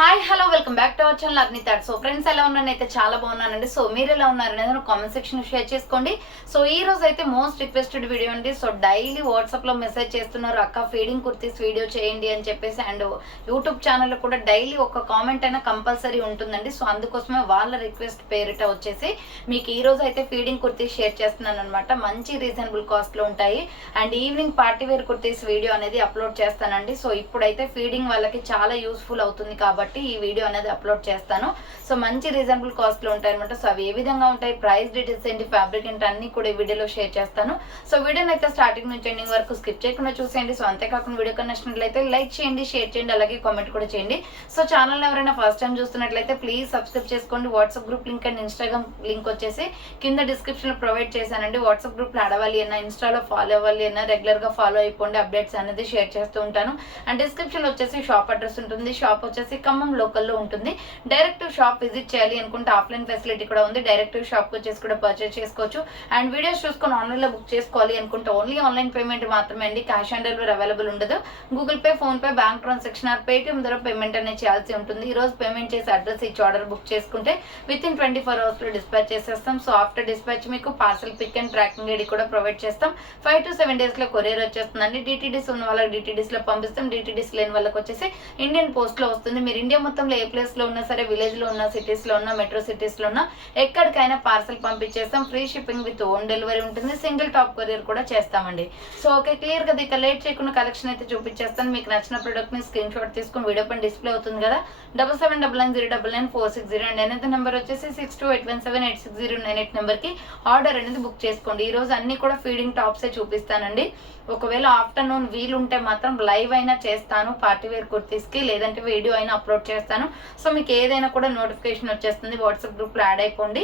Hi hello welcome back to our channel అర్ని thought. So friends ఎలా ఉన్నానైతే చాలా బాగున్నానండి. So మీరు ఎలా ఉన్నారనేది కామెంట్ సెక్షన్ షేర్ చేసుకోండి. సో ఈ రోజు అయితే మోస్ట్ రిక్వెస్టెడ్ వీడియో అండి. సో డైలీ వాట్సాప్ లో మెసేజ్ చేస్తున్నారు, అక్క ఫీడింగ్ కుర్తీస్ వీడియో చేయండి అని చెప్పేసి. అండ్ యూట్యూబ్ ఛానల్లో కూడా డైలీ ఒక కామెంట్ అయినా కంపల్సరీ ఉంటుందండి. సో అందుకోసమే వాళ్ళ రిక్వెస్ట్ పేరిట వచ్చేసి మీకు ఈ రోజు అయితే ఫీడింగ్ కుర్తీస్ షేర్ చేస్తున్నాను అనమాట. మంచి రీజనబుల్ కాస్ట్ లో ఉంటాయి. And evening party wear kurtis video అనేది అప్లోడ్ చేస్తానండి. సో ఇప్పుడైతే ఫీడింగ్ వాళ్ళకి చాలా యూస్ఫుల్ అవుతుంది కాబట్టి ఈ వీడియో అనేది అప్లోడ్ చేస్తాను. సో మంచి రీజనబుల్ కాస్ట్ లో ఉంటాయి అనమాట. సో అవి ఏ విధంగా ఉంటాయి, ప్రైస్ డీటెయిల్స్ ఏంటి, ఫ్యాబ్రిక్ ఏంటి అన్ని కూడా ఈ వీడియోలో షేర్ చేస్తాను. సో వీడియోని అయితే స్టార్టింగ్ నుంచి ఎండింగ్ వరకు స్కిప్ చేయకుండా చూసేయండి. సో అంతేకాకుండా వీడియో నచ్చినట్లయితే లైక్ చేయండి, షేర్ చేయండి, అలాగే కామెంట్ కూడా చేయండి. సో ఛానల్ ఎవరైనా ఫస్ట్ టైం చూస్తున్నట్లయితే ప్లీజ్ సబ్స్క్రైబ్ చేసుకోండి. WhatsApp group link and Instagram link వచ్చేసి కింద డిస్క్రిప్షన్ లో ప్రొవైడ్ చేశానండి. వాట్సాప్ గ్రూప్ లో అడవాలి అన్నా, ఇన్స్టాలో ఫాలో అవ్వాలి అన్నా రెగ్యులర్ గా ఫాలో అయిపోండి. అప్డేట్స్ అనేది షేర్ చేస్తూ ఉంటాను. అండ్ డిస్క్రిప్షన్ లో వచ్చేసి షాప్ అడ్రస్ ఉంటుంది. షాప్ వచ్చేసి ఖమ్మం లోకల్లో ఉంటుంది. డైరెక్ట్ షాప్ విజిట్ చేయాలి అనుకుంటే ఆఫ్లైన్ ఫెసిలిటీ కూడా ఉంది. డైరెక్ట్ షాప్ వచ్చేసి కూడా పర్చేస్ చేసుకోవచ్చు. అండ్ వీడియోస్ చూసుకొని ఆన్లైన్ లో బుక్ చేసుకోవాలి అనుకుంటే ఓన్లీ ఆన్లైన్ పేమెంట్ మాత్రమే అండి. క్యాష్ ఆన్ డెలివరీ అవైలబుల్ ఉండదు. Google Pay, PhonePe, bank transaction or Paytm ద్వారా పేమెంట్ అనేది చేయాల్సి ఉంటుంది. ఈ రోజు పేమెంట్ చేసి అడ్రస్ ఇచ్చి ఆర్డర్ బుక్ చేసుకుంటే విత్ ఇన్ 24 hours లో డిస్పాచ్ చేసేస్తాం. సో ఆఫ్టర్ డిస్పాచ్ మీకు parcel pick and tracking ID కూడా ప్రొవైడ్ చేస్తాం. 5 to 7 days లో కొరియర్ వచ్చేస్తుందండి. డిటిడిస్ ఉన్న వాళ్ళకి డిటిడిస్ లో పంపిస్తాం. డిటిడిస్ లేని వాళ్ళకి వచ్చేసి ఇండియన్ పోస్ట్ లో వస్తుంది. మీరు ఇండియా మొత్తంలో ఏ ప్లేస్ లో ఉన్నా సరే, విలేజ్ లో ఉన్న, సిటీస్ లో ఉన్న, మెట్రో సిటీస్ లో ఉన్న ఎక్కడికైనా పార్సల్ పంపించేస్తాం. Free shipping with own delivery ఉంటుంది. సింగిల్ టాప్ కొరియర్ కూడా చేస్తామండి. సో ఓకే, క్లియర్ కదా. ఇక లేట్ చేయకుండా కలెక్షన్ అయితే చూపించేస్తాను. మీకు నచ్చిన ప్రొడక్ట్ ని స్క్రీన్ షాట్ తీసుకుని వీడియో పైన డిస్ప్లే అవుతుంది కదా, 7799099460 అండ్ అనేది నెంబర్ వచ్చేసి 6281786098 నెంబర్ కి ఆర్డర్ అనేది బుక్ చేసుకోండి. ఈ రోజు అన్ని కూడా ఫీడింగ్ టాప్స్ చూపిస్తానండి. ఒకవేళ ఆఫ్టర్నూన్ వీలుంటే మాత్రం లైవ్ అయినా చేస్తాను పార్టీ వేర్ కుర్తీస్ కి, లేదంటే వీడియో అయినా అప్లోడ్ చేస్తాను. సో మీకు ఏదైనా కూడా నోటిఫికేషన్ వచ్చేస్తుంది. వాట్సాప్ గ్రూప్ లో యాడ్ అయిపోండి.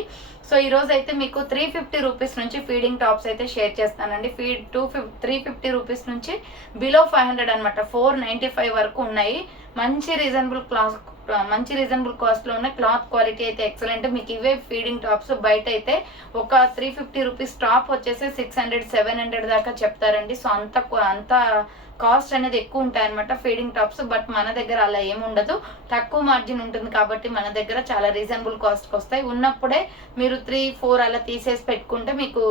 సో ఈ రోజు అయితే మీకు 350 రూపీస్ నుంచి ఫీడింగ్ టాప్స్ అయితే షేర్ చేస్తానండి. 350 రూపీస్ నుంచి బిలో 500 అనమాట, 495 వరకు ఉన్నాయి. మంచి రీజనబుల్ కాస్ట్ లో ఉన్న క్లాత్ క్వాలిటీ అయితే ఎక్సలెంట్. మీకు ఇవే ఫీడింగ్ టాప్స్ బయట అయితే ఒక 350 రూపీస్ టాప్ వచ్చేసి 600-700 దాకా చెప్తారండి. సో అంత కాస్ట్ అనేది ఎక్కువ ఉంటాయి అనమాట ఫీడింగ్ టాప్స్. బట్ మన దగ్గర అలా ఏముండదు, తక్కువ మార్జిన్ ఉంటుంది కాబట్టి మన దగ్గర చాలా రీజనబుల్ కాస్ట్కి వస్తాయి. ఉన్నప్పుడే మీరు 3-4 అలా తీసేసి పెట్టుకుంటే మీకు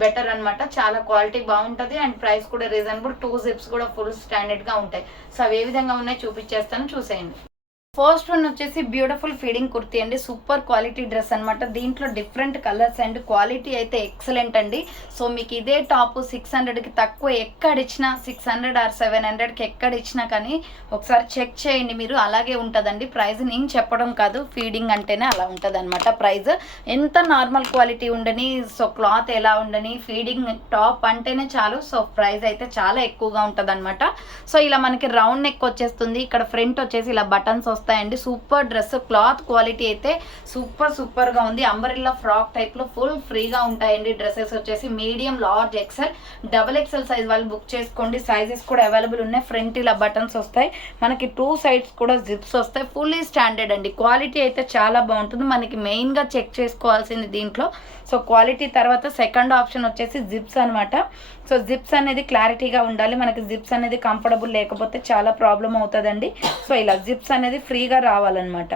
బెటర్ అనమాట. చాలా క్వాలిటీ బాగుంటుంది అండ్ ప్రైస్ కూడా రీజనబుల్. 2 జిప్స్ కూడా ఫుల్ స్టాండర్డ్ గా ఉంటాయి. సో అవి ఏ విధంగా ఉన్నాయో చూపించేస్తాను, చూసేయండి. ఫస్ట్ వన్ వచ్చేసి బ్యూటిఫుల్ ఫీడింగ్ కుర్తీ అండి. సూపర్ క్వాలిటీ డ్రెస్ అనమాట. దీంట్లో డిఫరెంట్ కలర్స్ అండ్ క్వాలిటీ అయితే ఎక్సలెంట్ అండి. సో మీకు ఇదే టాప్ 600కి తక్కువ ఎక్కడిచ్చినా, 600 or 700కి ఎక్కడిచ్చినా కానీ ఒకసారి చెక్ చేయండి మీరు, అలాగే ఉంటుందండి ప్రైస్. నేను చెప్పడం కాదు, ఫీడింగ్ అంటేనే అలా ఉంటుంది అనమాట ప్రైస్. ఎంత నార్మల్ క్వాలిటీ ఉండని, సో క్లాత్ ఎలా ఉండని, ఫీడింగ్ టాప్ అంటేనే చాలు. సో ప్రైస్ అయితే చాలా ఎక్కువగా ఉంటుంది అనమాట. సో ఇలా మనకి రౌండ్ నెక్ వచ్చేస్తుంది. ఇక్కడ ఫ్రంట్ వచ్చేసి ఇలా బటన్స్ వస్తాయండి. సూపర్ డ్రెస్, క్లాత్ క్వాలిటీ అయితే సూపర్ గా ఉంది. అంబరెల్లా ఫ్రాక్ టైప్ లో ఫుల్ ఫ్రీగా ఉంటాయండి. డ్రెస్సెస్ వచ్చేసి medium, large, XL, XXL size వాళ్ళు బుక్ చేసుకోండి. సైజెస్ కూడా అవైలబుల్ ఉన్నాయి. ఫ్రంట్ ఇలా బటన్స్ వస్తాయి, మనకి 2 sides కూడా జిప్స్ వస్తాయి. ఫుల్లీ స్టాండర్డ్ అండి. క్వాలిటీ అయితే చాలా బాగుంటుంది. మనకి మెయిన్ గా చెక్ చేసుకోవాల్సింది దీంట్లో. సో క్వాలిటీ తర్వాత సెకండ్ ఆప్షన్ వచ్చేసి జిప్స్ అనమాట. సో జిప్స్ అనేది క్లారిటీగా ఉండాలి. మనకి జిప్స్ అనేది కంఫర్టబుల్ లేకపోతే చాలా ప్రాబ్లం అవుతుందండి. సో ఇలా జిప్స్ అనేది ఫ్రీగా రావాలన్నమాట.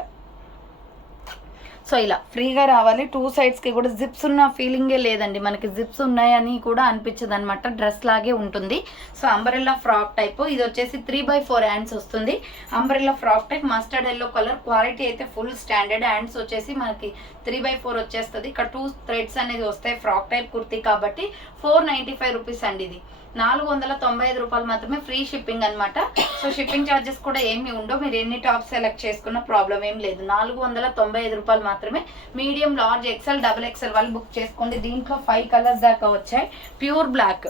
సో ఇలా ఫ్రీగా రావాలి. 2 sides కూడా జిప్స్ ఉన్న ఫీలింగే లేదండి, మనకి జిప్స్ ఉన్నాయని కూడా అనిపించదు అనమాట. డ్రెస్ లాగే ఉంటుంది. సో అంబరెల్లా ఫ్రాక్ టైప్, ఇది వచ్చేసి 3/4 హ్యాండ్స్ వస్తుంది. Umbrella frock type, mustard yellow colour. Quality అయితే ఫుల్ స్టాండర్డ్. హ్యాండ్స్ వచ్చేసి మనకి 3/4 వచ్చేస్తుంది. ఇక్కడ 2 threads అనేది వస్తాయి. ఫ్రాక్ టైప్ కుర్తీ కాబట్టి 495 రూపీస్ అండి. ఇది 495 రూపాయలు మాత్రమే. ఫ్రీ షిప్పింగ్ అనమాట. సో షిప్పింగ్ ఛార్జెస్ కూడా ఏమి ఉండవు. మీరు ఎన్ని టాప్స్ సెలెక్ట్ చేసుకున్న ప్రాబ్లం ఏం లేదు. 495 రూపాయలు మాత్రమే. మీడియం, లార్జ్, XL, XXL వాళ్ళు బుక్ చేసుకోండి. దీంట్లో 5 కలర్స్ దాకా వచ్చాయి. Pure black,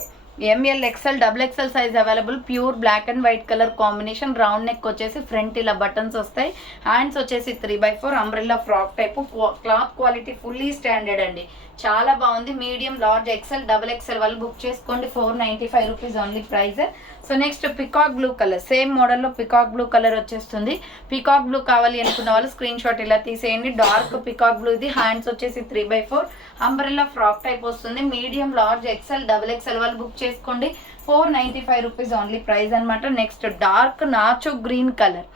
ML, XL, XXL size available. Pure black and white colour combination. Round neck వచ్చేసి ఫ్రంట్ ఇలా బటన్స్ వస్తాయి. హ్యాండ్స్ వచ్చేసి 3/4 umbrella frock type. Cloth quality fully standard అండి, చాలా బాగుంది. మీడియం, లార్జ్, XL, XXL వాళ్ళు బుక్ చేసుకోండి. 495 rupees only price. So next peacock blue colour, same మోడల్లో పికాక్ బ్లూ కలర్ వచ్చేస్తుంది. పికాక్ బ్లూ కావాలి అనుకున్న వాళ్ళు స్క్రీన్ షాట్ ఇలా తీసేయండి. డార్క్ పికాక్ బ్లూ ఇది. హ్యాండ్స్ వచ్చేసి 3/4 అంబ్రెల్లా ఫ్రాక్ టైప్ వస్తుంది. మీడియం, లార్జ్, XL, XXL వాళ్ళు బుక్ చేసుకోండి. 495 రూపీస్ ఓన్లీ ప్రైస్ అనమాట. Next dark nacho green colour.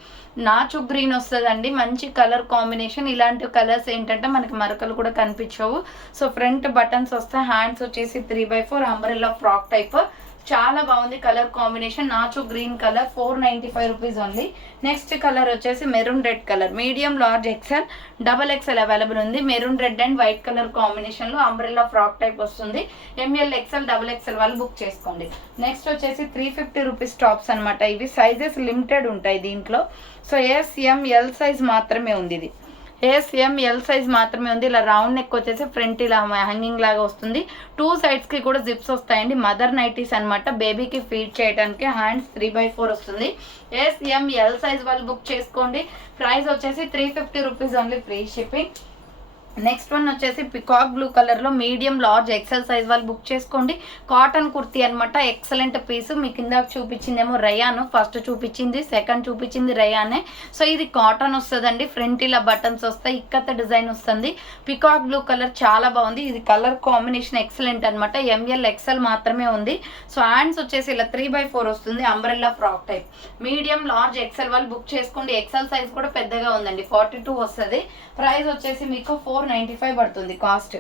నాచు గ్రీన్ వస్తుందండి, మంచి కలర్ కాంబినేషన్. ఇలాంటి కలర్స్ ఏంటంటే మనకి మరకలు కూడా కనిపించవు. సో ఫ్రంట్ బటన్స్ వస్తాయి, హ్యాండ్స్ వచ్చేసి 3/4 అంబ్రెల్లా ఫ్రాక్ టైప్. చాలా బాగుంది కలర్ కాంబినేషన్, నాచు green colour. 495 rupees only. Next colour వచ్చేసి maroon red colour, medium, large, XL, XXL available ఉంది. Maroon red and white colour combination లో అంబ్రెల్లా ఫ్రాక్ టైప్ వస్తుంది. ML, XL, XXL వాళ్ళు book చేసుకోండి. Next వచ్చేసి 350 రూపీస్ టాప్స్ అనమాట. ఇవి సైజెస్ లిమిటెడ్ ఉంటాయి దీంట్లో. సో SML సైజ్ మాత్రమే ఉంది, ఇది SML సైజ్ మాత్రమే ఉంది. ఇలా రౌండ్ నెక్ వచ్చేసి ఫ్రంట్ ఇలా హ్యాంగింగ్ లాగా వస్తుంది. 2 సైడ్స్ కి కూడా జిప్స్ వస్తాయండి. మదర్ నైటీస్ అనమాట, బేబీకి ఫీడ్ చేయడానికి. హ్యాండ్స్ 3/4 వస్తుంది. SML సైజ్ వాళ్ళు బుక్ చేసుకోండి. ప్రైస్ వచ్చేసి 350 rupees only, free shipping. Next one వచ్చేసి పికాక్ బ్లూ కలర్ లో మీడియం, లార్జ్, ఎక్సెల్ సైజ్ వాళ్ళు బుక్ చేసుకోండి. కాటన్ కుర్తీ అనమాట, ఎక్సలెంట్ పీస్. మీ కింద చూపించిందేమో రయాన్, ఫస్ట్ చూపించింది, సెకండ్ చూపించింది రయానే. సో ఇది కాటన్ వస్తుందండి. ఫ్రంట్ ఇలా బటన్స్ వస్తాయి, ఇక్కత డిజైన్ వస్తుంది. పికాక్ బ్లూ కలర్ చాలా బాగుంది. ఇది కలర్ కాంబినేషన్ ఎక్సలెంట్ అనమాట. ML, XL మాత్రమే ఉంది. సో హ్యాండ్స్ వచ్చేసి ఇలా 3/4 వస్తుంది, umbrella frock type. Medium, large, XL వాళ్ళు బుక్ చేసుకోండి. ఎక్సెల్ సైజ్ కూడా పెద్దగా ఉందండి, 42 వస్తుంది. ప్రైస్ వచ్చేసి మీకు 495 పడుతుంది కాస్ట్.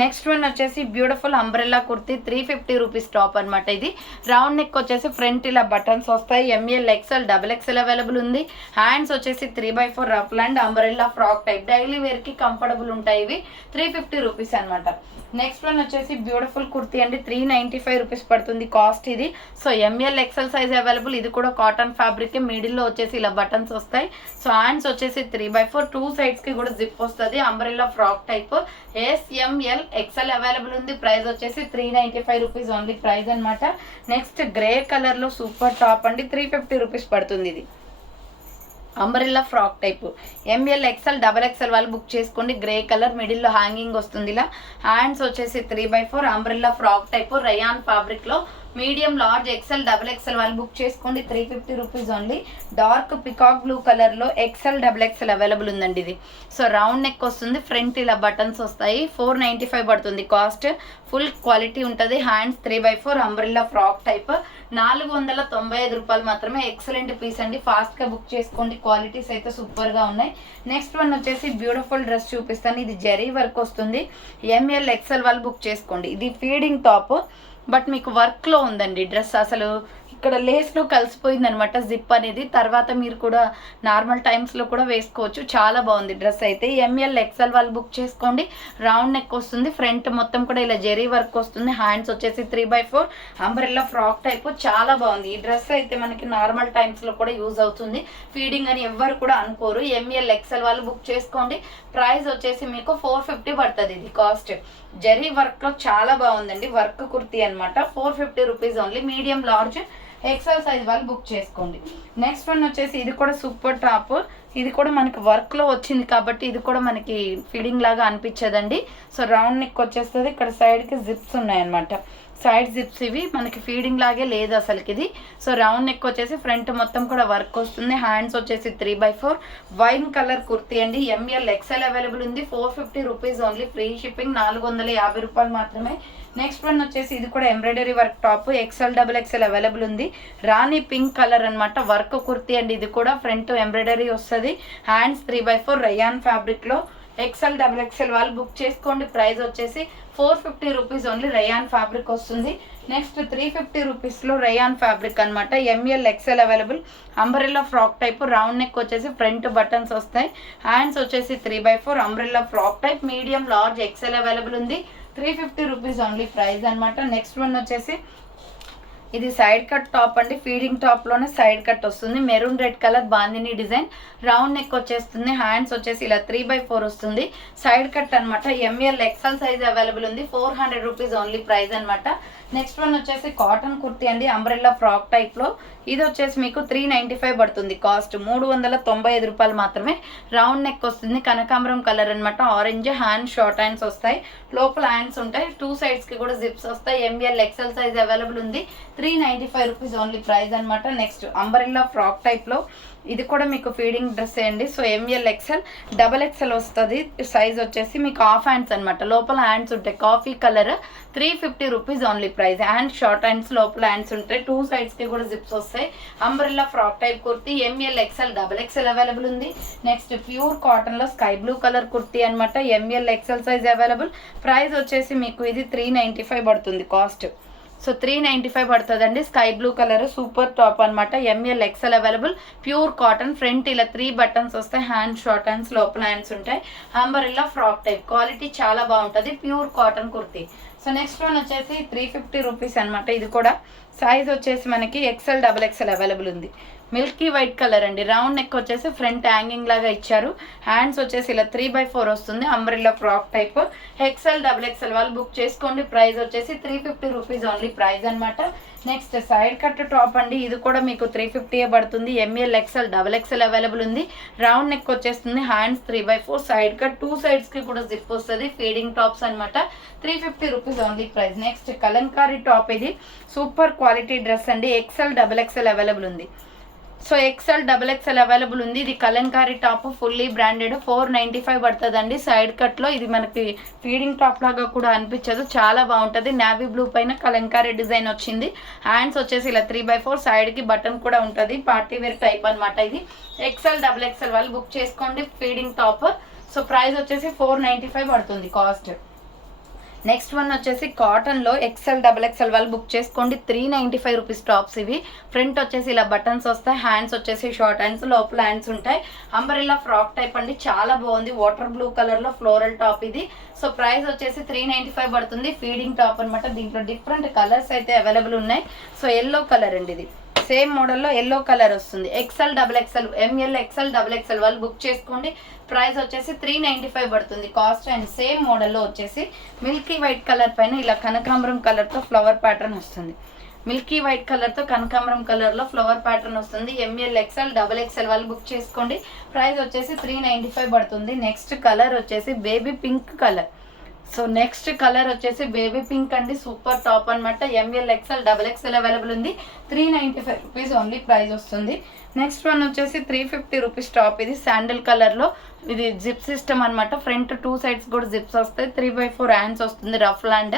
నెక్స్ట్ వన్ వచ్చేసి beautiful umbrella kurti, 350 rupees top అనమాట. ఇది రౌండ్ నెక్ వచ్చేసి ఫ్రంట్ ఇలా బటన్స్ వస్తాయి. ML, XL, XXL అవైలబుల్ ఉంది. హ్యాండ్స్ వచ్చేసి 3/4 ruff and umbrella frock type. Daily wear కి కంఫర్టబుల్ ఉంటాయి ఇవి. 350 రూపీస్ అనమాట. నెక్స్ట్ వన్ వచ్చేసి బ్యూటిఫుల్ కుర్తీ అండి, 395 రూపీస్ పడుతుంది కాస్ట్ ఇది. So ML, XL size available. ఇది కూడా కాటన్ ఫ్యాబ్రిక్, మిడిల్ లో వచ్చేసి ఇలా బటన్స్ వస్తాయి. సో హ్యాండ్స్ వచ్చేసి 3/4, 2 సైడ్స్ కి కూడా జిప్ వస్తుంది. Umbrella frock type. SML, XL available ఉంది. ప్రైస్ వచ్చేసి 395 రూపీస్ ఓన్లీ ప్రైస్ అనమాట. నెక్స్ట్ గ్రే కలర్ లో సూపర్ టాప్ అండి, 350 రూపీస్ పడుతుంది. ఇది umbrella frock type. ML, XL, XXL వాళ్ళు బుక్ చేసుకోండి. గ్రే కలర్, మిడిల్ లో హ్యాంగింగ్ వస్తుంది ఇలా. హ్యాండ్స్ వచ్చేసి 3/4 umbrella frock type, rayon fabric లో. మీడియం, లార్జ్, XL, XXL వాళ్ళు బుక్ చేసుకోండి. 350 rupees only. Dark peacock blue colour లో XL, XXL అవైలబుల్ ఉందండి ఇది. సో రౌండ్ నెక్ వస్తుంది, ఫ్రంట్ ఇలా బటన్స్ వస్తాయి. 495 పడుతుంది కాస్ట్. ఫుల్ క్వాలిటీ ఉంటుంది. Hands 3/4 umbrella frock type. 495 రూపాయలు మాత్రమే. ఎక్సలెంట్ పీస్ అండి, ఫాస్ట్ గా బుక్ చేసుకోండి. క్వాలిటీస్ అయితే సూపర్ గా ఉన్నాయి. నెక్స్ట్ వన్ వచ్చేసి బ్యూటిఫుల్ డ్రెస్ చూపిస్తాను. ఇది జరీ వర్క్ వస్తుంది. ML, XL వాళ్ళు బుక్ చేసుకోండి. ఇది ఫీడింగ్ టాప్, బట్ మీకు వర్క్ లో ఉందండి డ్రెస్. అసలు ఇక్కడ లేస్ లో కలిసిపోయింది అనమాట జిప్ అనేది. తర్వాత మీరు కూడా నార్మల్ టైమ్స్ లో కూడా వేసుకోవచ్చు. చాలా బాగుంది డ్రెస్ అయితే. ML, XL వాళ్ళు బుక్ చేసుకోండి. రౌండ్ నెక్ వస్తుంది, ఫ్రంట్ మొత్తం కూడా ఇలా జెరీ వర్క్ వస్తుంది. హ్యాండ్స్ వచ్చేసి 3/4 అంబ్రెల్లా ఫ్రాక్ టైప్. చాలా బాగుంది ఈ డ్రెస్ అయితే. మనకి నార్మల్ టైమ్స్ లో కూడా యూజ్ అవుతుంది. ఫీడింగ్ అని ఎవ్వరు కూడా అనుకోరు. ML, XL వాళ్ళు బుక్ చేసుకోండి. ప్రైస్ వచ్చేసి మీకు 450 పడుతుంది ఇది కాస్ట్. జెరీ వర్క్ లో చాలా బాగుందండి, వర్క్ కుర్తీ అనమాట. 450 rupees only. Medium, large, XL size వాళ్ళు బుక్ చేసుకోండి. నెక్స్ట్ వన్ వచ్చేసి ఇది కూడా సూపర్ టాప్. ఇది కూడా మనకి వర్క్ లో వచ్చింది కాబట్టి ఇది కూడా మనకి ఫీడింగ్ లాగా అనిపించదండి. సో రౌండ్ నెక్ వచ్చేస్తుంది. ఇక్కడ సైడ్ కి జిప్స్ ఉన్నాయన్నమాట, సైడ్ జిప్స్. ఇవి మనకి ఫీడింగ్ లాగే లేదు అసలుకి ఇది. సో రౌండ్ నెక్ వచ్చేసి ఫ్రంట్ మొత్తం కూడా వర్క్ వస్తుంది. హ్యాండ్స్ వచ్చేసి 3/4 వైన్ కలర్ కుర్తీ అండి. ML, XL అవైలబుల్ ఉంది. 450 రూపీస్ ఓన్లీ, ఫ్రీ షిప్పింగ్. 450 రూపాయలు మాత్రమే. నెక్స్ట్ వన్ వచ్చేసి ఇది కూడా embroidery work top. XL, XXL available ఉంది. రాణి పింక్ కలర్ అనమాట, వర్క్ కుర్తీ అండి. ఇది కూడా ఫ్రంట్ ఎంబ్రాయిడరీ వస్తుంది. హ్యాండ్స్ 3/4 రయాన్ ఫ్యాబ్రిక్ లో. XL, XXL వాళ్ళు బుక్ చేసుకోండి. ప్రైస్ వచ్చేసి 450 రూపీస్ ఓన్లీ. రయాన్ ఫ్యాబ్రిక్ వస్తుంది. నెక్స్ట్ 350 రూపీస్ లో రయాన్ ఫ్యాబ్రిక్ అనమాట. ML, XL available. Umbrella frock type. Round neck వచ్చేసి ఫ్రంట్ బటన్స్ వస్తాయి. హ్యాండ్స్ వచ్చేసి 3/4 umbrella frock type. Medium, large, XL available ఉంది. 350 రూపీస్ ఓన్లీ ప్రైస్ అనమాట. నెక్స్ట్ వన్ వచ్చేసి ఇది సైడ్ కట్ టాప్ అండి. ఫీడింగ్ టాప్ లోనే సైడ్ కట్ వస్తుంది. Maroon red colour bandhani design. Round neck వచ్చేస్తుంది. హ్యాండ్స్ వచ్చేసి ఇలా 3/4 వస్తుంది. సైడ్ కట్ అనమాట. ML, XL సైజ్ అవైలబుల్ ఉంది. 400 రూపీస్ ఓన్లీ ప్రైస్ అనమాట. నెక్స్ట్ వన్ వచ్చేసి కాటన్ కుర్తీ అండి, అంబ్రెల్లా ఫ్రాక్ టైప్ లో. ఇది వచ్చేసి మీకు 395 పడుతుంది కాస్ట్. 395 రూపాయలు మాత్రమే. రౌండ్ నెక్ వస్తుంది, కనకాంబరం కలర్ అనమాట. ఆరెంజ్. హ్యాండ్ షార్ట్ హ్యాండ్స్ వస్తాయి, లోపల హ్యాండ్స్ ఉంటాయి. 2 సైడ్స్ కి కూడా జిప్స్ వస్తాయి. ML, XL సైజ్ అవైలబుల్ ఉంది. 395 రూపీస్ ఓన్లీ ప్రైస్ అనమాట. నెక్స్ట్ అంబరెల్లా ఫ్రాక్ టైప్లో ఇది కూడా మీకు ఫీడింగ్ డ్రెస్ అండి. So M L XL double XL వస్తుంది. సైజ్ వచ్చేసి మీకు హాఫ్ హ్యాండ్స్ అనమాట, లోపల హ్యాండ్స్ ఉంటాయి. Coffee colour 350 rupees only price. Hands short hands, లోపల హ్యాండ్స్ ఉంటాయి. 2 సైడ్స్కి కూడా జిప్స్ వస్తాయి. Umbrella frock type kurti M L XL double XL available ఉంది. నెక్స్ట్ ప్యూర్ కాటన్లో స్కై బ్లూ కలర్ కుర్తీ అనమాట, ML XL size available. Price వచ్చేసి మీకు ఇది 395 పడుతుంది కాస్ట్. సో 395 పడుతుందండి. Sky blue colour super top అనమాట, ML XL available. Pure cotton, front ఇలా 3 బటన్స్ వస్తాయి. హ్యాండ్ షార్ట్ హ్యాండ్స్, లోపల హ్యాండ్స్ ఉంటాయి. అంబరెల్లా ఫ్రాక్ టైప్, క్వాలిటీ చాలా బాగుంటుంది, pure cotton kurti. So next one వచ్చేసి 350 రూపీస్ అనమాట. ఇది కూడా సైజ్ వచ్చేసి మనకి ఎక్స్ఎల్ డబల్ ఎక్స్ఎల్ అవైలబుల్ ఉంది. మిల్కీ వైట్ కలర్ అండి, రౌండ్ నెక్ వచ్చేసి ఫ్రంట్ హ్యాంగింగ్ లాగా ఇచ్చారు. హ్యాండ్స్ వచ్చేసి ఇలా 3/4 వస్తుంది. Umbrella frock type, XL double XL వాళ్ళు బుక్ చేసుకోండి. ప్రైస్ వచ్చేసి 350 రూపీస్ ఓన్లీ ప్రైస్ అనమాట. నెక్స్ట్ సైడ్ కట్ టాప్ అండి, ఇది కూడా మీకు 350 పడుతుంది. M L XL double XL available ఉంది. రౌండ్ నెక్ వచ్చేస్తుంది. హ్యాండ్స్ 3/4, సైడ్ కట్ 2 సైడ్స్కి కూడా జిప్ వస్తుంది. ఫీడింగ్ టాప్స్ అనమాట. 350 rupees only price. Next Kalamkari top, ఇది సూపర్ క్వాలిటీ డ్రెస్ అండి. ఎక్స్ఎల్ డబల్ ఎక్స్ఎల్ అవైలబుల్ ఉంది. So XL double XL available ఉంది. ఇది కలంకారీ టాప్, ఫుల్లీ బ్రాండెడ్, 495 పడుతుందండి. సైడ్ కట్లో ఇది మనకి ఫీడింగ్ టాప్ లాగా కూడా అనిపించదు, చాలా బాగుంటుంది. నావీ బ్లూ పైన కలంకారీ డిజైన్ వచ్చింది. హ్యాండ్స్ వచ్చేసి ఇలా 3/4, సైడ్కి బటన్ కూడా ఉంటుంది. పార్టీ వేర్ టైప్ అనమాట. ఇది ఎక్స్ఎల్ డబల్ ఎక్స్ఎల్ వాళ్ళు బుక్ చేసుకోండి. Feeding top. సో ప్రైస్ వచ్చేసి 495 పడుతుంది కాస్ట్. నెక్స్ట్ వన్ వచ్చేసి కాటన్లో ఎక్స్ఎల్ డబల్ ఎక్స్ఎల్ వాళ్ళు బుక్ చేసుకోండి. 395 రూపీస్ టాప్స్ ఇవి. ఫ్రంట్ వచ్చేసి ఇలా బటన్స్ వస్తాయి. హ్యాండ్స్ వచ్చేసి షార్ట్ హ్యాండ్స్, లోపల హ్యాండ్స్ ఉంటాయి. అంబరెల్లా ఫ్రాక్ టైప్ అండి, చాలా బాగుంది. వాటర్ బ్లూ కలర్లో ఫ్లోరల్ టాప్ ఇది. సో ప్రైస్ వచ్చేసి 395 పడుతుంది. ఫీడింగ్ టాప్ అనమాట. దీంట్లో డిఫరెంట్ కలర్స్ అయితే అవైలబుల్ ఉన్నాయి. సో ఎల్లో కలర్ అండి, ఇది సేమ్ మోడల్లో ఎల్లో కలర్ వస్తుంది. XL double XL, M L XL double XL వాళ్ళు బుక్ చేసుకోండి. ప్రైస్ వచ్చేసి 395 పడుతుంది కాస్ట్. అండ్ సేమ్ మోడల్లో వచ్చేసి మిల్కీ వైట్ కలర్ పైన ఇలా కనకాంబరం కలర్తో ఫ్లవర్ ప్యాటర్న్ వస్తుంది. మిల్కీ వైట్ కలర్తో కనకాంబరం కలర్లో ఫ్లవర్ ప్యాటర్న్ వస్తుంది. ఎంఎల్ ఎక్స్ఎల్ డబల్ ఎక్స్ఎల్ వాళ్ళు బుక్ చేసుకోండి. ప్రైస్ వచ్చేసి 395 పడుతుంది. నెక్స్ట్ కలర్ వచ్చేసి baby pink colour. So next colour వచ్చేసి బేబీ పింక్ అండి, సూపర్ టాప్ అనమాట. ML XL double XL available ఉంది. 395 రూపీస్ ఓన్లీ ప్రైస్ వస్తుంది. నెక్స్ట్ వన్ వచ్చేసి 350 రూపీస్ టాప్, ఇది శాండిల్ కలర్లో. ఇది జిప్ సిస్టమ్ అనమాట. ఫ్రంట్ 2 సైడ్స్ కూడా జిప్స్ వస్తాయి. 3/4 హ్యాండ్స్ వస్తుంది. Rough land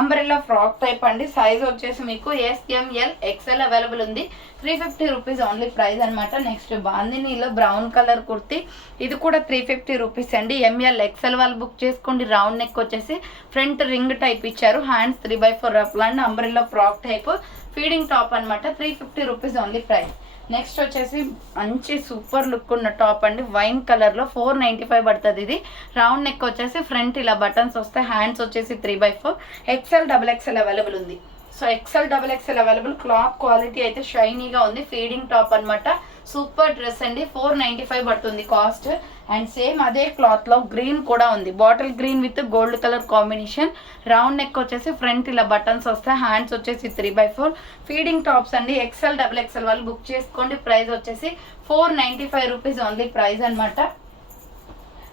umbrella frock type అండి. సైజ్ వచ్చేసి మీకు ఎస్ఎంఎల్ ఎక్స్ఎల్ అవైలబుల్ ఉంది. 350 రూపీస్ ఓన్లీ ప్రైస్ అనమాట. నెక్స్ట్ బాందినీలో బ్రౌన్ కలర్ కుర్తీ, ఇది కూడా 350 రూపీస్ అండి. ఎంఎల్ ఎక్స్ఎల్ వాళ్ళు బుక్ చేసుకోండి. రౌండ్ నెక్ వచ్చేసి ఫ్రంట్ రింగ్ టైప్ ఇచ్చారు. Hands 3/4 rough land umbrella frock type, feeding top అనమాట. 350 రూపీస్ ఓన్లీ ప్రైస్. నెక్స్ట్ వచ్చేసి మంచి సూపర్ లుక్ ఉన్న టాప్ అండి, వైన్ కలర్లో 495 పడుతుంది. ఇది రౌండ్ నెక్ వచ్చేసి ఫ్రంట్ ఇలా బటన్స్ వస్తాయి. హ్యాండ్స్ వచ్చేసి 3/4, ఎక్స్ఎల్ డబల్ ఎక్స్ఎల్ అవైలబుల్ ఉంది. So XL double XL available. Cloth quality అయితే షైనీగా ఉంది. ఫీడింగ్ టాప్ అనమాట. సూపర్ డ్రెస్ అండి, 495 పడుతుంది కాస్ట్. అండ్ సేమ్ అదే క్లాత్లో గ్రీన్ కూడా ఉంది, bottle green with gold colour combination. Round neck వచ్చేసి ఫ్రంట్ ఇలా బటన్స్ వస్తాయి. హ్యాండ్స్ వచ్చేసి 3/4, ఫీడింగ్ టాప్స్ అండి. ఎక్స్ఎల్ డబల్ ఎక్స్ఎల్ వాళ్ళు బుక్ చేసుకోండి. ప్రైస్ వచ్చేసి 495 రూపీస్ ఓన్లీ ప్రైస్ అనమాట.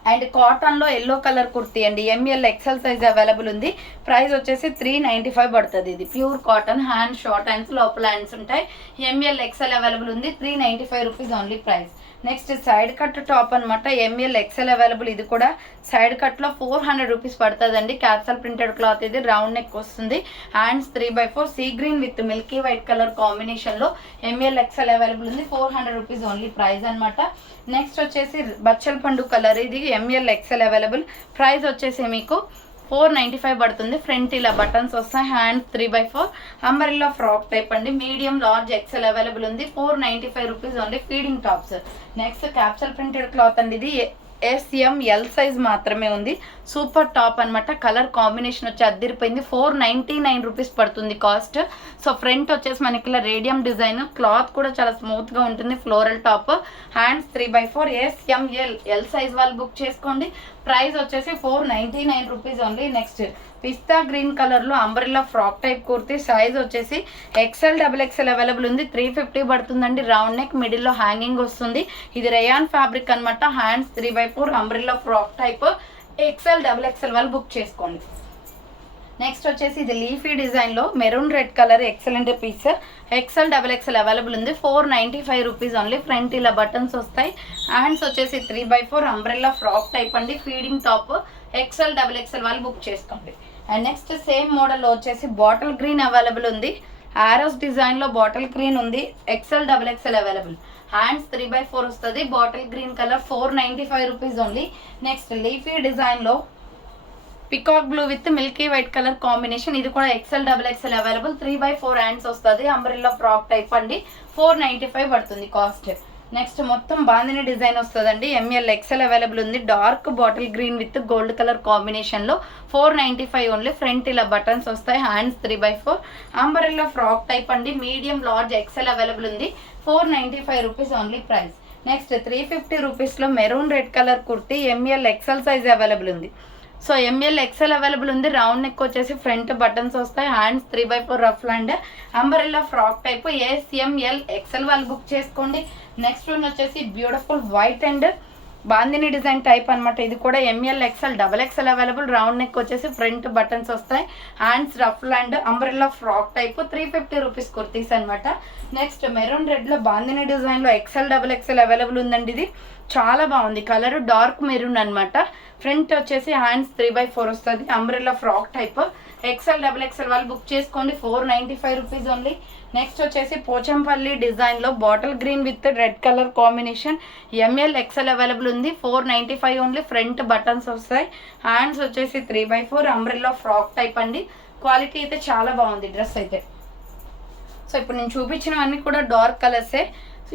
అండ్ కాటన్లో ఎల్లో కలర్ కుర్తీ అండి, ఎంఎల్ ఎక్స్ఎల్ సైజ్ అవైలబుల్ ఉంది. ప్రైస్ వచ్చేసి 395 పడుతుంది. ఇది pure cotton, hand short hands, లోపల హ్యాండ్స్ ఉంటాయి. ఎంఎల్ ఎక్స్ఎల్ అవైలబుల్ ఉంది. 395 rupees only price. Next side cut top అనమాట, ఎంఎల్ ఎక్స్ఎల్ అవైలబుల్. ఇది కూడా సైడ్ కట్లో 400 రూపీస్ పడుతుందండి. క్యాప్సల్ ప్రింటెడ్ క్లాత్, ఇది రౌండ్ నెక్ వస్తుంది. Hands 3/4, sea green with milky white colour కాంబినేషన్లో ఎంఎల్ ఎక్స్ఎల్ అవైలబుల్ ఉంది. 400 రూపీస్ ఓన్లీ ప్రైస్ అనమాట. నెక్స్ట్ వచ్చేసి బచ్చల పండు కలర్, ఇది ఎంఎల్ ఎక్స్ఎల్ అవైలబుల్. ప్రైస్ వచ్చేసి మీకు 495 పడుతుంది. ఫ్రంట్ ఇలా బటన్స్ వస్తాయి. హ్యాండ్ 3/4, అంబరెల్లా ఫ్రాక్ టైప్ అండి. మీడియం లార్జ్ ఎక్స్ఎల్ అవైలబుల్ ఉంది. 495 rupees only. Feeding tops. Next capsule printed cloth అండి, ఇది ఎస్ఎంఎల్ సైజ్ మాత్రమే ఉంది. సూపర్ టాప్ అనమాట. కలర్ కాంబినేషన్ వచ్చి అద్దరిపోయింది. 499 రూపీస్ పడుతుంది కాస్ట్. సో ఫ్రంట్ వచ్చేసి మనకి ఇలా రేడియం డిజైన్, క్లాత్ కూడా చాలా స్మూత్గా ఉంటుంది. Floral top, hands 3/4, S M L size వాళ్ళు బుక్ చేసుకోండి. ప్రైస్ వచ్చేసి 499 rupees only. Next pista green కలర్లో umbrella frock type kurti, size వచ్చేసి ఎక్స్ఎల్ డబల్ ఎక్స్ఎల్ అవైలబుల్ ఉంది. 350 పడుతుందండి. రౌండ్ నెక్, మిడిల్లో హ్యాంగింగ్ వస్తుంది. ఇది రేయాన్ ఫ్యాబ్రిక్ అనమాట. Hands 3/4, umbrella frock type, XL double XL వాళ్ళు బుక్ చేసుకోండి. నెక్స్ట్ వచ్చేసి ఇది లీఫీ డిజైన్లో maroon red colour excellent piece. XL XXL available ఉంది. 495 రూపీస్ ఓన్లీ. ఫ్రంట్ ఇలా బటన్స్ వస్తాయి. హ్యాండ్స్ వచ్చేసి 3/4 అంబ్రెల్లా ఫ్రాక్ టైప్ అండి. Feeding top. ఎక్సెల్ XXL వాళ్ళు బుక్ చేసుకోండి. అండ్ నెక్స్ట్ సేమ్ మోడల్లో వచ్చేసి బాటిల్ గ్రీన్ అవైలబుల్ ఉంది. ఆరోస్ డిజైన్లో బాటిల్ గ్రీన్ ఉంది. XL XXL available. హ్యాండ్స్ 3/4 వస్తుంది. Bottle green colour 495 rupees only. Next leafy డిజైన్లో peacock blue with milky white colour combination. ఇది కూడా ఎక్సెల్ XXL అవైలబుల్. 3/4 హ్యాండ్స్ వస్తుంది. అంబ్రెల్లా ఫ్రాక్ టైప్ అండి. 495 పడుతుంది కాస్ట్. నెక్స్ట్ మొత్తం బాందిని డిజైన్ వస్తుందండి. ML XL అవైలబుల్ ఉంది. Dark bottle green with gold colour కాంబినేషన్లో 495 ఓన్లీ. ఫ్రంట్ ఇలా బటన్స్ వస్తాయి. హ్యాండ్స్ 3/4 అంబ్రెల్లా ఫ్రాక్ టైప్ అండి. మీడియం లార్జ్ XL అవైలబుల్ ఉంది. 495 రూపీస్ ఓన్లీ ప్రైస్. నెక్స్ట్ 350 రూపీస్లో maroon red colour kurti ML XL size available ఉంది. So ML XL available ఉంది. Round neck వచ్చేసి front buttons వస్తాయి. Hands 3/4 ruff and umbrella frock type. SML XL వాళ్ళు book చేసుకోండి. Next one వచ్చేసి beautiful white and bandhani design type అనమాట. ఇది కూడా ML XL XXL available. Round neck వచ్చేసి ఫ్రంట్ బటన్స్ వస్తాయి. Hands ruff and umbrella frock type. 350 rupees kurtis అనమాట. Next maroon రెడ్లో bandhani డిజైన్లో XL XXL అవైలబుల్ ఉందండి. ఇది చాలా బాగుంది. కలర్ డార్క్ మెరూన్ అనమాట. ఫ్రంట్ వచ్చేసి హ్యాండ్స్ 3/4 వస్తుంది. Umbrella frock type. XL XXL వాళ్ళు బుక్ చేసుకోండి. 495 రూపీస్ ఓన్లీ. నెక్స్ట్ వచ్చేసి పోచంపల్లి డిజైన్లో bottle green with red colour combination. ML XL available ఉంది. 495 ఓన్లీ. ఫ్రంట్ బటన్స్ వస్తాయి. హ్యాండ్స్ వచ్చేసి 3/4 అంబ్రెల్లా ఫ్రాక్ టైప్ అండి. క్వాలిటీ అయితే చాలా బాగుంది డ్రెస్ అయితే. సో ఇప్పుడు నేను చూపించినవన్నీ కూడా డార్క్ కలర్సే.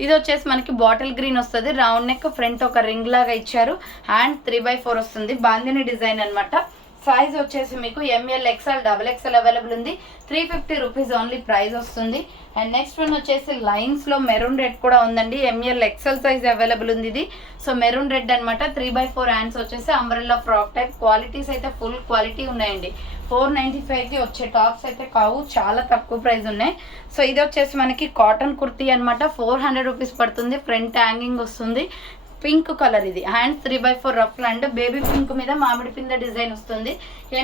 ఇది వచ్చేసి మనకి బాటిల్ గ్రీన్ వస్తుంది. రౌండ్ నెక్ ఫ్రంట్ ఒక రింగ్ లాగా ఇచ్చారు. హ్యాండ్ 3/4 వస్తుంది. బాందిని డిజైన్ అనమాట. సైజ్ వచ్చేసి మీకు ML XL XXL అవైలబుల్ ఉంది. 350 రూపీస్ ఓన్లీ ప్రైస్ వస్తుంది. అండ్ నెక్స్ట్ వన్ వచ్చేసి లైన్స్లో మెరూన్ రెడ్ కూడా ఉందండి. ML XL సైజ్ అవైలబుల్ ఉంది ఇది. సో మెరూన్ రెడ్ అనమాట. 3/4 హ్యాండ్స్ వచ్చేసి అంబ్రెల్లా ఫ్రాక్ టైప్. క్వాలిటీస్ అయితే ఫుల్ క్వాలిటీ ఉన్నాయండి. 495కి వచ్చే టాప్స్ అయితే కావు. చాలా తక్కువ ప్రైస్ ఉన్నాయి. సో ఇది వచ్చేసి మనకి కాటన్ కుర్తీ అనమాట. 400 రూపీస్ పడుతుంది. ఫ్రంట్ హ్యాంగింగ్ వస్తుంది. పింక్ కలర్ ఇది. Hands 3/4 ruff and baby pink మీద మామిడి పింద డిజైన్ వస్తుంది.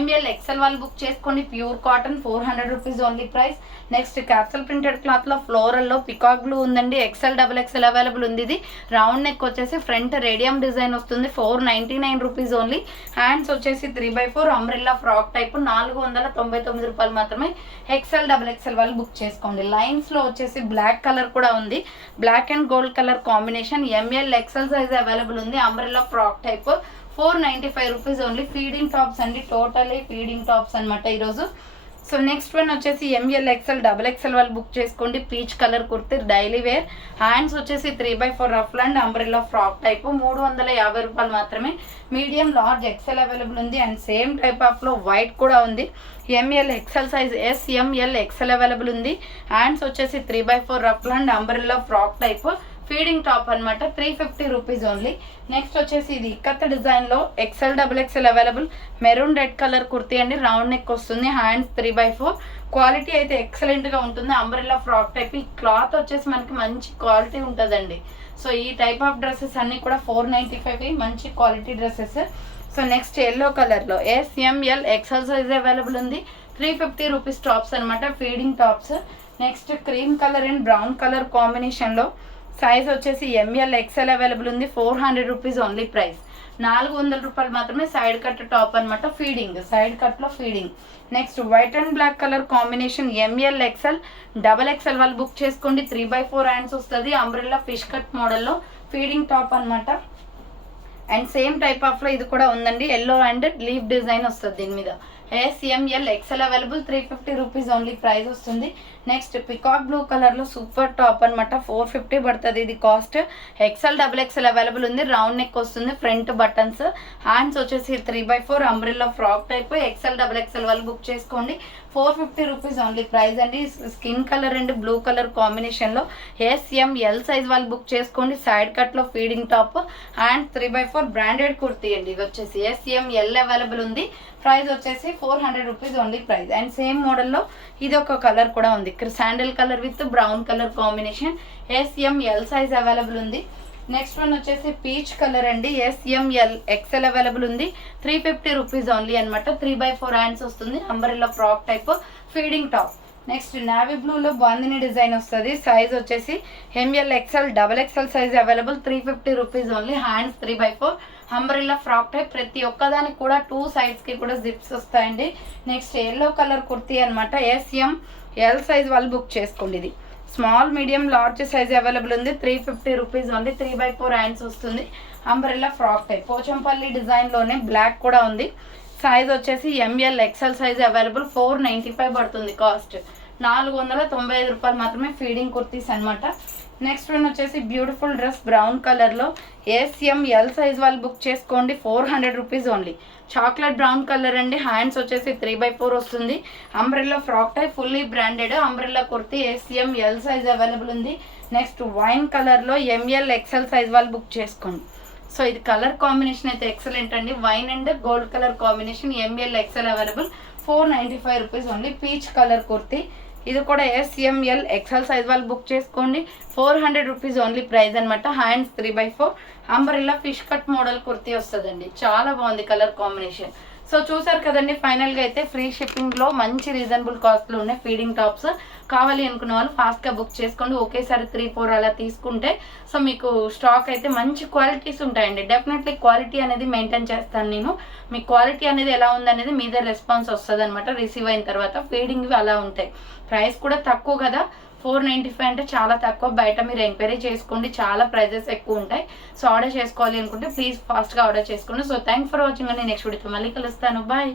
ML XL వాళ్ళు బుక్ చేసుకోండి. Pure cotton 400 rupees only price. Next capsule printed క్లాత్లో ఫ్లోరల్లో పికాక్ బ్లూ ఉందండి. XL XXL అవైలబుల్ ఉంది. ఇది రౌండ్ నెక్ వచ్చేసి ఫ్రంట్ రేడియం డిజైన్ వస్తుంది. 499 రూపీస్ ఓన్లీ. హ్యాండ్స్ వచ్చేసి 3/4 అంబ్రెల్లా ఫ్రాక్ టైప్. 499 రూపాయలు మాత్రమే. XL XXL వాళ్ళు బుక్ చేసుకోండి. లైన్స్లో వచ్చేసి బ్లాక్ కలర్ కూడా ఉంది. Black and gold colour combination. ML XL size available ఉంది. Umbrella frock type. 495 rupees only. Feeding tops అండి. టోటలీ ఫీడింగ్ టాప్స్ అనమాట ఈరోజు. సో నెక్స్ట్ వన్ వచ్చేసి ML XL XXL వాళ్ళు బుక్ చేసుకోండి. Peach colour kurti daily wear. Hands వచ్చేసి 3/4 ruff and umbrella frock type. 350 రూపాయలు మాత్రమే. మీడియం లార్జ్ XL అవైలబుల్ ఉంది. అండ్ సేమ్ టైప్ ఆఫ్లో వైట్ కూడా ఉంది. ML XL size SML XL available ఉంది. హ్యాండ్స్ వచ్చేసి 3/4 ruff and umbrella frock type. Feeding top అనమాట. 350 రూపీస్ ఓన్లీ. నెక్స్ట్ వచ్చేసి ఇది ఇక్కత్ డిజైన్లో XL XXL available. Maroon red colour kurti అండి. రౌండ్ నెక్ వస్తుంది. హ్యాండ్స్ 3/4. క్వాలిటీ అయితే ఎక్సలెంట్గా ఉంటుంది. Umbrella frock type. ఈ క్లాత్ వచ్చేసి మనకి మంచి క్వాలిటీ ఉంటుందండి. సో ఈ టైప్ ఆఫ్ డ్రెస్సెస్ అన్నీ కూడా 495 మంచి quality dresses. So next yellow కలర్లో SML XL సైజ్ అవైలబుల్ ఉంది. 350 రూపీస్ టాప్స్ అనమాట. Feeding tops. Next cream colour and brown కలర్ కాంబినేషన్లో సైజ్ వచ్చేసి ML XL అవైలబుల్ ఉంది. 400 రూపీస్ ఓన్లీ ప్రైస్. 400 రూపాయలు మాత్రమే. సైడ్ కట్ టాప్ అనమాట. ఫీడింగ్ సైడ్ కట్లో feeding. Next white and black colour combination. ML XL XXL వాళ్ళు బుక్ చేసుకోండి. 3/4 హ్యాండ్స్ వస్తుంది. అంబ్రెల్లా ఫిష్ కట్ మోడల్లో ఫీడింగ్ టాప్ అనమాట. అండ్ సేమ్ టైప్ ఆఫ్లో ఇది కూడా ఉందండి. ఎల్లో అండ్ లీఫ్ డిజైన్ వస్తుంది దీని మీద. SML XL available. 350 rupees only price వస్తుంది. నెక్స్ట్ పికాక్ బ్లూ కలర్లో సూపర్ టాప్ అనమాట. 450 పడుతుంది ఇది కాస్ట్. XL XXL అవైలబుల్ ఉంది. రౌండ్ నెక్ వస్తుంది. Front buttons. హ్యాండ్స్ వచ్చేసి 3/4 umbrella frock type. XL XXL వాళ్ళు బుక్ చేసుకోండి. 450 రూపీస్ ఓన్లీ ప్రైస్ అండి. Skin colour and blue colour కాంబినేషన్లో SML సైజ్ వాళ్ళు బుక్ చేసుకోండి. సైడ్ కట్లో feeding top. Hand 3/4 branded kurti అండి. ఇది వచ్చేసి SML అవైలబుల్ ఉంది. ప్రైస్ వచ్చేసి 400 rupees only price. And same మోడల్లో ఇది ఒక కలర్ కూడా ఉంది. Sandal colour with brown colour combination. SML size available ఉంది. నెక్స్ట్ వన్ వచ్చేసి పీచ్ కలర్ అండి. SML XL అవైలబుల్ ఉంది. 350 రూపీస్ ఓన్లీ అనమాట. 3/4 హ్యాండ్స్ వస్తుంది. Umbrella frock type feeding top. Next navy బ్లూలో బాందిని డిజైన్ వస్తుంది. సైజ్ వచ్చేసి ML XL XXL size available. 350 rupees only. Hands 3/4 umbrella frock type. ప్రతి ఒక్కదానికి కూడా 2 సైడ్స్కి కూడా జిప్స్ వస్తాయండి. నెక్స్ట్ ఎల్లో కలర్ కుర్తీ అనమాట. SML సైజ్ వాళ్ళు బుక్ చేసుకోండి. ఇది small medium large size available ఉంది. 350 రూపీస్ ఓన్లీ. 3/4 హ్యాండ్స్ వస్తుంది. అంబరెల్లా ఫ్రాక్ టైప్ పోచంపల్లి డిజైన్లోనే బ్లాక్ కూడా ఉంది. సైజ్ వచ్చేసి ML XL సైజ్ అవైలబుల్. 495 పడుతుంది కాస్ట్. 495 రూపాయలు మాత్రమే ఫీడింగ్ కుర్తీస్ అనమాట. నెక్స్ట్ వన్ వచ్చేసి బ్యూటిఫుల్ డ్రెస్ బ్రౌన్ కలర్లో SML సైజ్ వాళ్ళు బుక్ చేసుకోండి. 400 rupees only. Chocolate brown colour అండి. హ్యాండ్స్ వచ్చేసి 3/4 వస్తుంది. Umbrella frock type fully branded umbrella kurti. SML size available ఉంది. నెక్స్ట్ వైన్ కలర్లో ML XL సైజ్ వాళ్ళు బుక్ చేసుకోండి. సో ఇది కలర్ కాంబినేషన్ అయితే ఎక్సలెంట్ అండి. Wine and gold colour combination. ML XL available. 495 rupees only. Peach colour kurti. ఇది కూడా SML XL size వాళ్ళు బుక్ చేసుకోండి. 400 రూపీస్ ఓన్లీ ప్రైస్ అనమాట. Hands 3/4 umbrella fish cut model kurti వస్తుందండి. చాలా బాగుంది కలర్ కాంబినేషన్. సో చూసారు కదండి. ఫైనల్గా అయితే ఫ్రీ షిప్పింగ్లో మంచి రీజనబుల్ కాస్ట్లో ఉన్నాయి ఫీడింగ్ టాప్స్. కావాలి అనుకున్న వాళ్ళు ఫాస్ట్గా బుక్ చేసుకోండి. ఒకేసారి 3-4 అలా తీసుకుంటే సో మీకు స్టాక్ అయితే మంచి క్వాలిటీస్ ఉంటాయండి. డెఫినెట్లీ క్వాలిటీ అనేది మెయింటైన్ చేస్తాను నేను. మీ క్వాలిటీ అనేది ఎలా ఉందనేది మీదే రెస్పాన్స్ వస్తుంది అనమాట. రిసీవ్ అయిన తర్వాత ఫీడింగ్వి అలా ఉంటాయి. ప్రైస్ కూడా తక్కువ కదా. 495 అంటే చాలా తక్కువ. బయట మీరు ఎంక్వైరీ చేసుకోండి. చాలా ప్రైజెస్ ఎక్కువ ఉంటాయి. సో ఆర్డర్ చేసుకోవాలి అనుకుంటే ప్లీజ్ ఫాస్ట్గా ఆర్డర్ చేసుకోండి. సో థ్యాంక్ ఫర్ వాచింగ్ అండి. నెక్స్ట్ వీడియోతో మళ్ళీ కలుస్తాను. బాయ్.